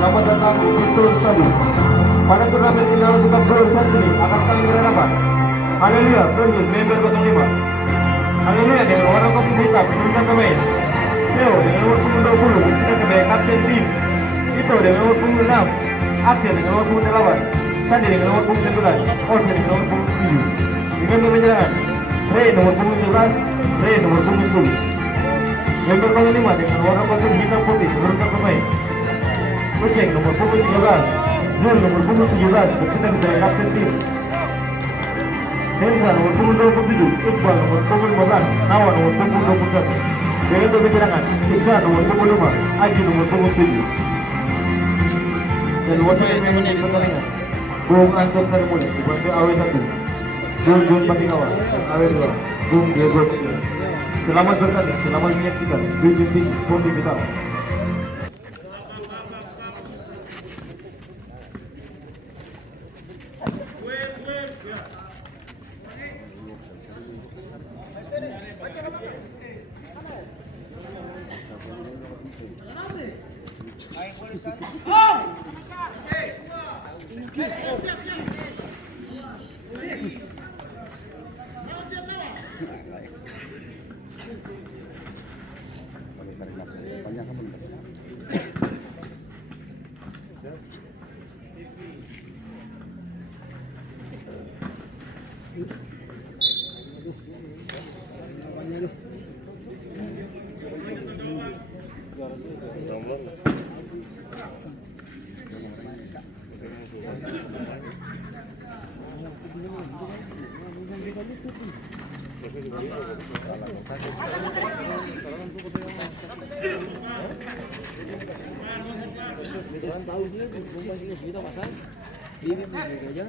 Selamat datang di Betul Stadium. Pada turnamen ini lalu kita berusaha ini akan kami berhadapan. Haleluya, Perjus, member 05. Haleluya, dengan warna kopi hitam, berikan pemain. Theo dengan nomor punggung 20, kita sebagai kapten tim. Ito dengan nomor punggung 6. Axel dengan nomor punggung 8. Sandi dengan nomor punggung 9. Olsen dengan nomor punggung 7. Dengan penyerangan, Ray nomor punggung 11, Ray nomor punggung 10. Member 05 dengan warna kopi hitam putih, berikan pemain. Kucing nomor punggung 13, Zul nomor punggung 17, bertindak sebagai kapten tim. Densa nomor punggung 27, Iqbal nomor punggung 15, Nawan nomor punggung 21. Dengan penyerangan, Iksan nomor punggung 5, Aji nomor punggung 7. Dan wasit yang memimpin pertandingan, Bung Anton Karimulya dibantu AW1, Bung Jun Patikawa, dan AW2, Bung Diego Setia. Selamat bertanding, selamat menyaksikan Bridget Tinggi, Ponti Bintang. Tahu sih, bukan sih kita pasang. Ini aja.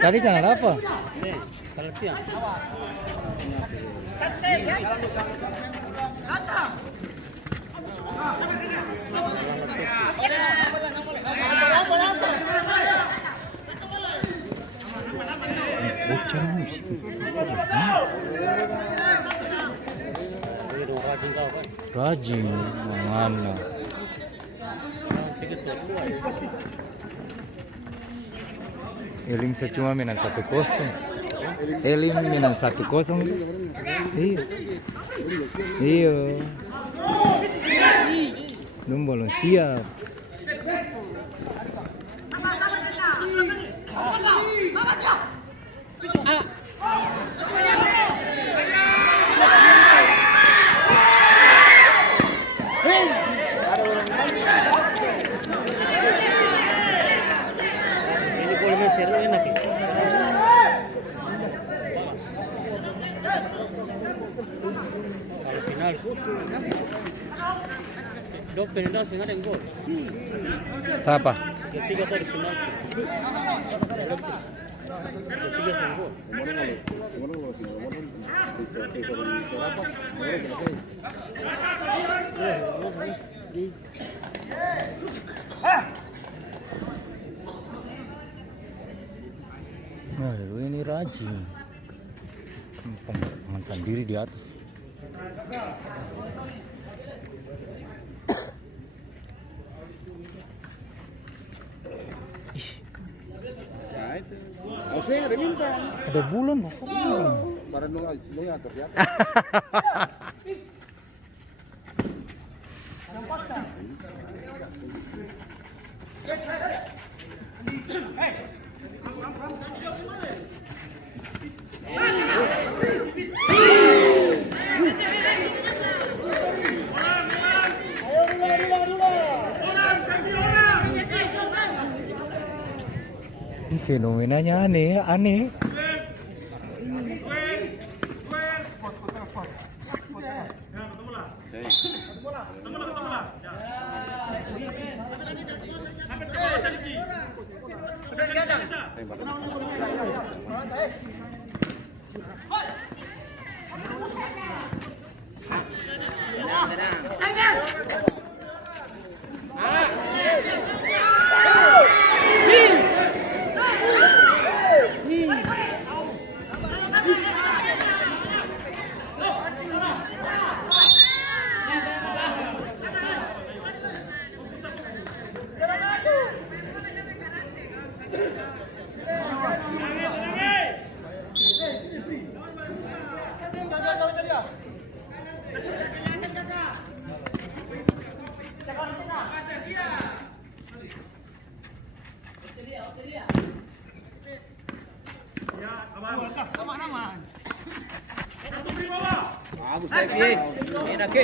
Tadi jangan apa? Bocah musik. Rajin mana? Elim cuma menang 1-0. Elim menang 1-0. Iya. Iya. Belum belum siap. Penendang sehingga ada yang gol. Siapa? Ketiga tadi final. Ketiga sehingga gol. Nah, ini rajin. Pemain sendiri di atas. Saya ada minta. Ada bulan pasar. Barang lu yang atur ya. Ini fenomenanya aneh. Bagus lagi. Enak ke?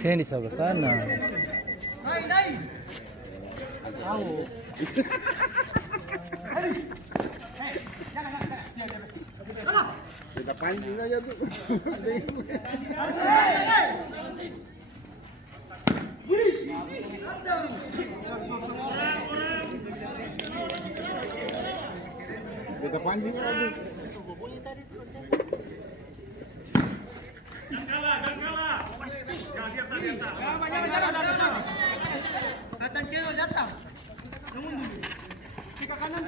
Saya di sebelah sana. Kita pancing aja tuh. Kita pancing aja. Datang kilo datang. Tunggu dulu. Kita kanan.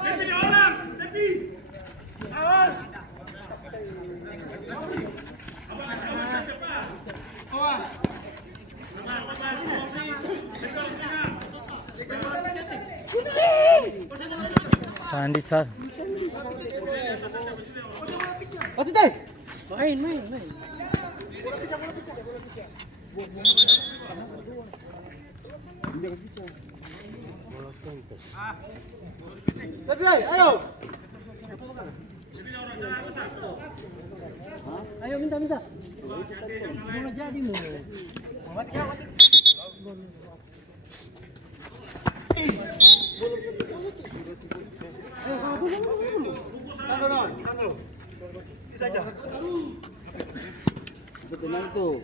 Tapi orang, tapi awas. Awas. Sandi sar. Main. Tapi ayo. Ayo minta. Mau jadi mau. Betul tuh.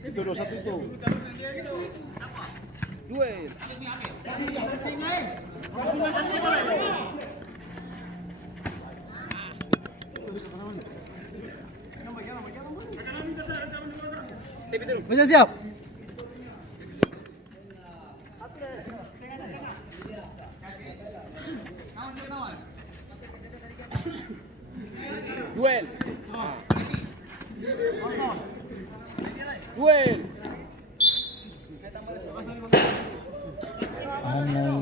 Itu dosa itu. Dua. Meja siap. Duel. Duel. Aneh.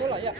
Bola ya.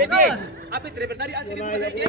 Baby, apa driver tadi antri bukan aja?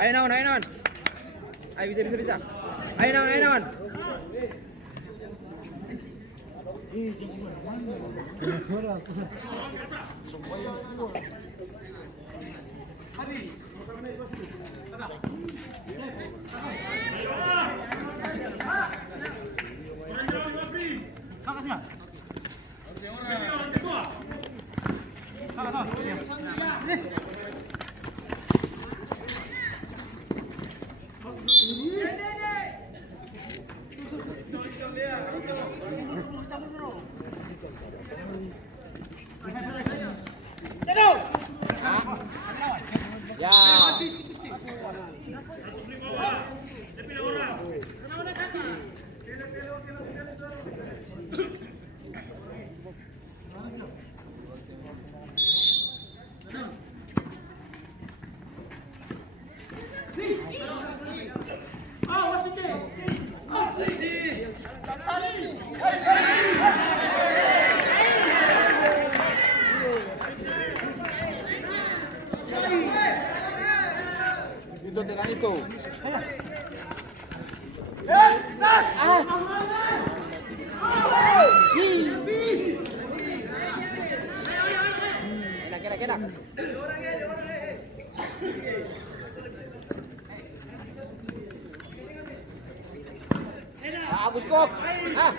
Ayo naon. Ayo bisa. Ayo naon. Ya. Agus kok. Ah.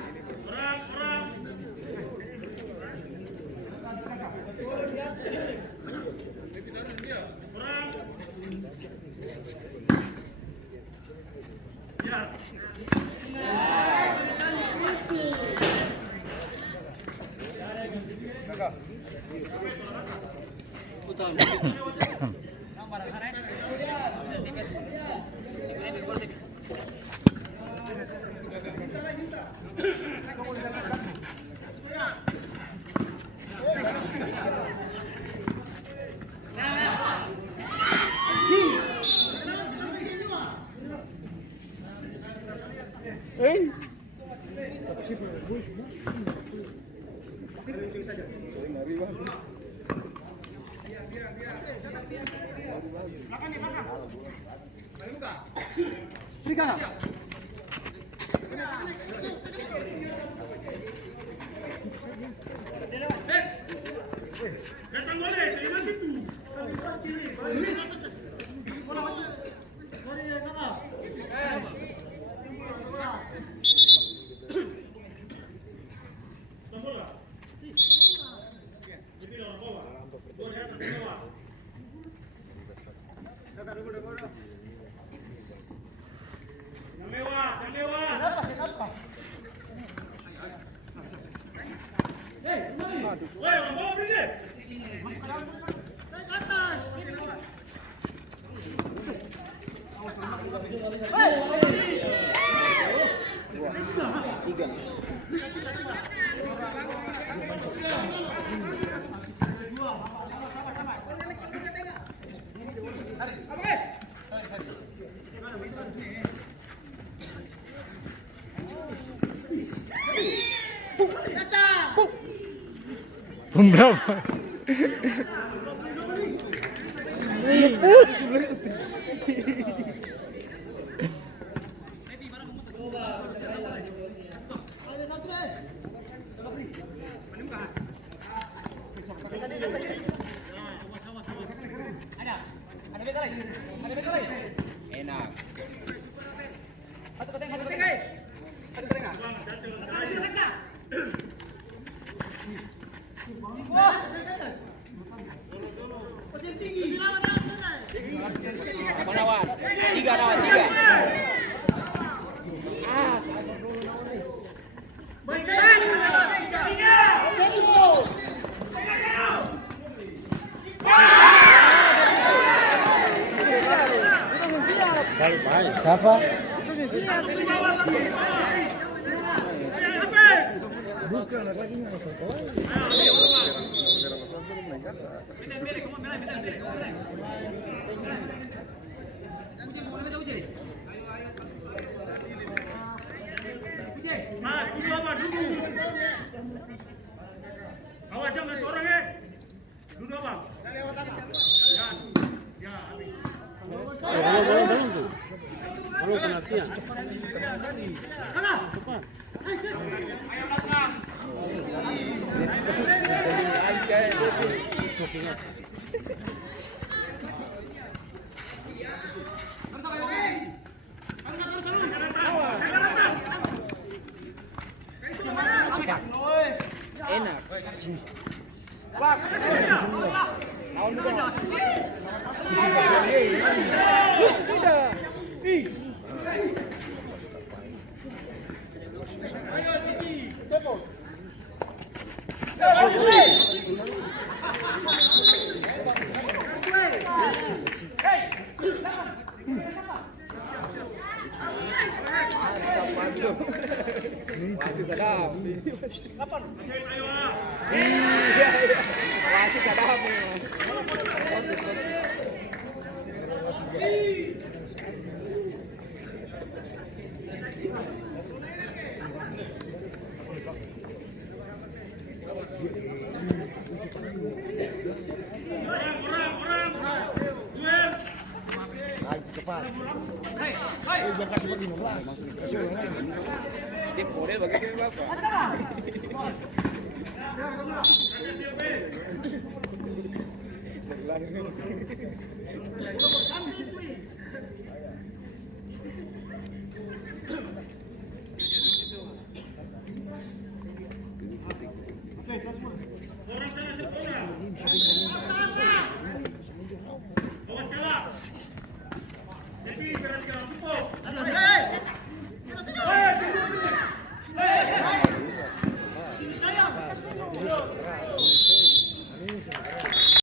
Berapa? Siapa? Bukan lagi Mas, dulu apa dulu? Awas ya, mas orang ya. Dulu apa? Ya, Kalau penaltian. Enak. Sudah. Kapan? Masih kadang. Cepat. Jangan cepat 15. Dia model bagi Bapak.